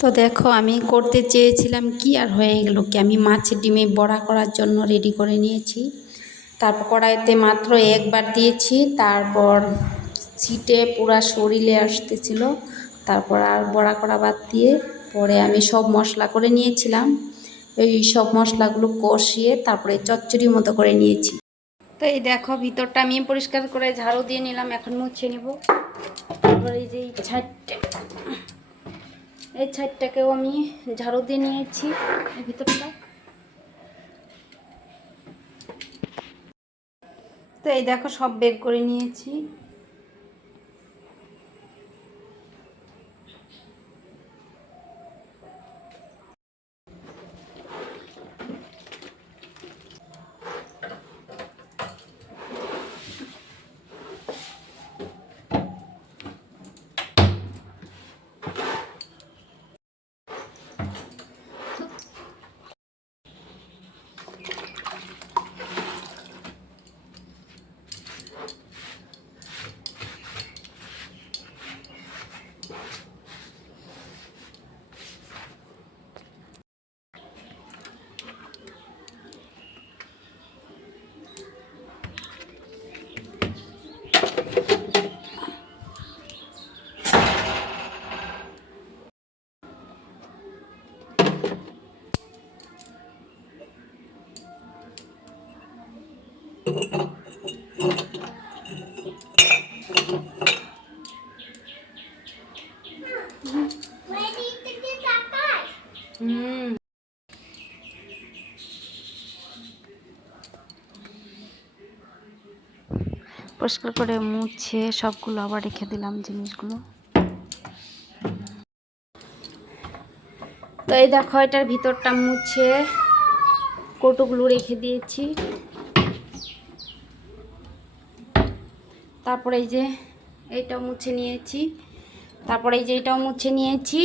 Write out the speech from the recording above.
তো দেখো আমি করতে চেয়েছিলাম কি আর হয়ে গেল কি, আমি মাছের ডিমে বড়া করার জন্য রেডি করে নিয়েছি। তারপর কড়াইতে মাত্র একবার দিয়েছি, তারপর ছিটে পুরা শরীরে আসতেছিল। তারপর আর বড়া করা বাদ দিয়ে পরে আমি সব মশলা করে নিয়েছিলাম। এই সব মশলাগুলো কষিয়ে তারপরে চচ্চড়ি মতো করে নিয়েছি। তো এই দেখো ভিতরটা আমি পরিষ্কার করে ঝাড়ু দিয়ে নিলাম, এখন মুছে নেব। তারপর এই যে এই ছাইডটাকেও আমি ঝাড়ু দিয়ে নিয়েছি, এই ভিতরটা। তো এই দেখো সব বের করে নিয়েছি। পরিষ্কার করে মুছে সবগুলো আবার রেখে দিলাম জিনিসগুলো। তো এই দেখো এটার ভিতরটা মুছে কৌটোগুলো রেখে দিয়েছি। তারপরে এই যে এইটাও মুছে নিয়েছি, তারপরে এই যে এটাও মুছে নিয়েছি।